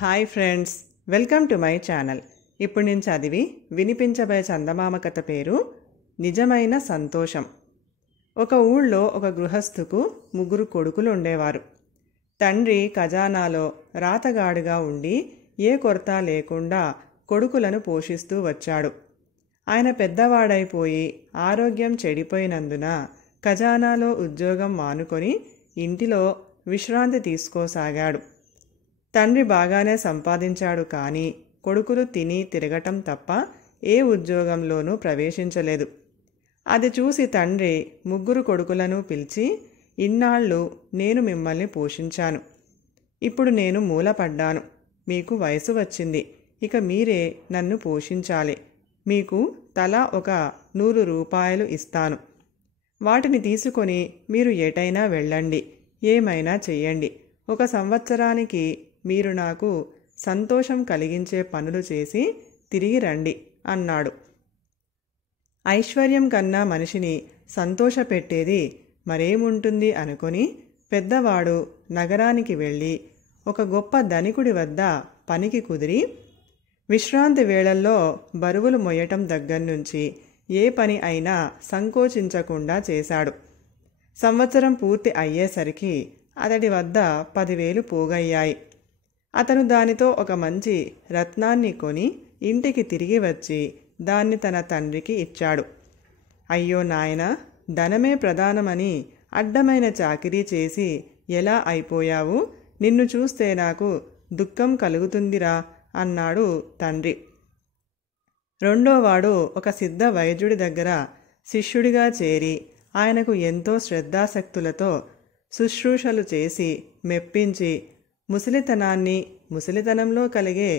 Hi friends, welcome to my channel. ఇప్పుడు నేను చదివి వినిపించబోయే చందమామ కథ పేరు నిజమైన సంతోషం. ఒక ఊళ్ళో ఒక గృహస్థుకు 3 కొడుకులు ఉండేవారు. తండ్రి ఖజానాలో రాతగాడుగా ఉండి ఏ కొరత లేకుండా కొడుకులను పోషిస్తూ వచ్చాడు. ఆయన పెద్దవాడైపోయి ఆరోగ్యం చెడిపోయినందున ఖజానాలో ఉద్యోగం మానుకొని ఇంటిలో విశ్రాంతి తీసుకోసాగాడు. తండ్రి బాగానే సంపాదించాడు, కానీ కొడుకులు తిని తిరగటం తప్ప ఏ ఉద్యోగంలోనూ ప్రవేశించలేదు. అది చూసి తండ్రి 3 కొడుకులను పిలిచి, ఇన్నాళ్ళు నేను మిమ్మల్ని పోషించాను, ఇప్పుడు నేను మూలపడ్డాను, మీకు వయసు వచ్చింది, ఇక మీరే నన్ను పోషించాలి. మీకు తలా ఒక 100 రూపాయలు ఇస్తాను. వాటిని తీసుకొని మీరు ఎటైనా వెళ్ళండి, ఏమైనా చెయ్యండి. 1 సంవత్సరానికి మీరు నాకు సంతోషం కలిగించే పనులు చేసి తిరిగి రండి అన్నాడు. ఐశ్వర్యం కన్నా మనిషిని సంతోషపెట్టేది మరేముంటుంది అనుకొని పెద్దవాడు నగరానికి వెళ్ళి ఒక గొప్ప ధనికుడి వద్ద పనికి కుదిరి విశ్రాంతి వేళల్లో బరువులు మొయ్యటం దగ్గర్నుంచి ఏ పని అయినా సంకోచించకుండా చేశాడు. సంవత్సరం పూర్తి అయ్యేసరికి అతడి వద్ద 10,000 పోగయ్యాయి. అతను దానితో ఒక మంచి రత్నాన్ని కొని ఇంటికి తిరిగి వచ్చి దాన్ని తన తండ్రికి ఇచ్చాడు. అయ్యో నాయనా, ధనమే ప్రధానమని అడ్డమైన చాకిరీ చేసి ఎలా అయిపోయావు? నిన్ను చూస్తే నాకు దుఃఖం కలుగుతుందిరా అన్నాడు తండ్రి. రెండోవాడు ఒక సిద్ధ వైద్యుడి దగ్గర శిష్యుడిగా చేరి ఆయనకు ఎంతో శ్రద్ధాశక్తులతో శుశ్రూషలు చేసి మెప్పించి ముసలితనాన్ని, ముసలితనంలో కలిగే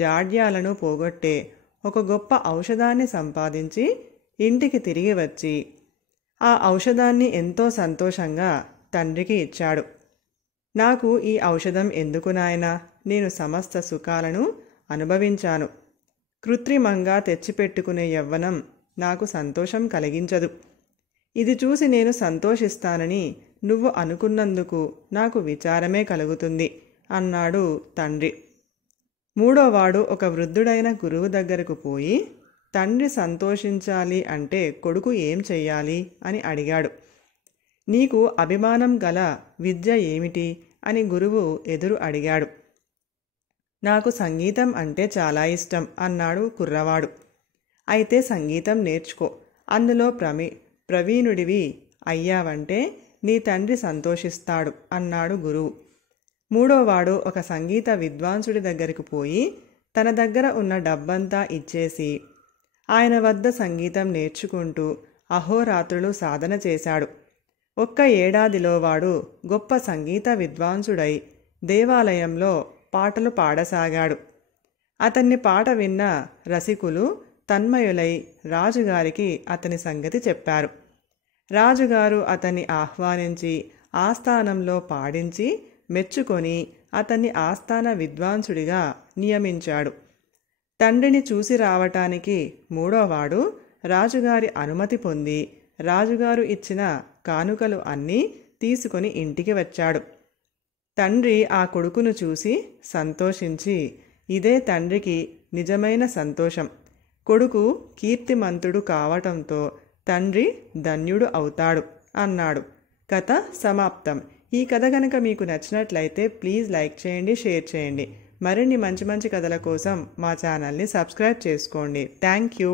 జాడ్యాలను పోగొట్టే ఒక గొప్ప ఔషధాన్ని సంపాదించి ఇంటికి తిరిగి వచ్చి ఆ ఔషధాన్ని ఎంతో సంతోషంగా తండ్రికి ఇచ్చాడు. నాకు ఈ ఔషధం ఎందుకు నాయనా? నేను సమస్త సుఖాలను అనుభవించాను. కృత్రిమంగా తెచ్చిపెట్టుకునే యవ్వనం నాకు సంతోషం కలిగించదు. ఇది చూసి నేను సంతోషిస్తానని నువ్వు అనుకున్నందుకు నాకు విచారమే కలుగుతుంది అన్నాడు తండ్రి. మూడోవాడు ఒక వృద్ధుడైన గురువు దగ్గరకు పోయి తండ్రి సంతోషించాలి అంటే కొడుకు ఏం చెయ్యాలి అని అడిగాడు. నీకు అభిమానం గల విద్య ఏమిటి అని గురువు ఎదురు అడిగాడు. నాకు సంగీతం అంటే చాలా ఇష్టం అన్నాడు కుర్రవాడు. అయితే సంగీతం నేర్చుకో, అందులో ప్రవీణుడివి అయ్యావంటే నీ తండ్రి సంతోషిస్తాడు అన్నాడు గురువు. మూడోవాడు ఒక సంగీత విద్వాంసుడి దగ్గరికి పోయి తన దగ్గర ఉన్న డబ్బంతా ఇచ్చేసి ఆయన వద్ద సంగీతం నేర్చుకుంటూ అహోరాత్రులు సాధన చేశాడు. 1 ఏడాదిలో వాడు గొప్ప సంగీత విద్వాంసుడై దేవాలయంలో పాటలు పాడసాగాడు. అతన్ని పాట విన్న రసికులు తన్మయులై రాజుగారికి అతని సంగతి చెప్పారు. రాజుగారు అతన్ని ఆహ్వానించి ఆస్థానంలో పాడించి మెచ్చుకొని అతన్ని ఆస్థాన విద్వాంసుడిగా నియమించాడు. తండ్రిని చూసి రావటానికి మూడోవాడు రాజుగారి అనుమతి పొంది రాజుగారు ఇచ్చిన కానుకలు అన్నీ తీసుకొని ఇంటికి వచ్చాడు. తండ్రి ఆ కొడుకును చూసి సంతోషించి, ఇదే తండ్రికి నిజమైన సంతోషం. కొడుకు కీర్తిమంతుడు కావటంతో తండ్రి ధన్యుడు అవుతాడు అన్నాడు. కథ సమాప్తం. ఈ కథ కనుక మీకు నచ్చినట్లయితే ప్లీజ్ లైక్ చేయండి, షేర్ చేయండి. మరిన్ని మంచి మంచి కథల కోసం మా ఛానల్ని సబ్స్క్రైబ్ చేసుకోండి. Thank you.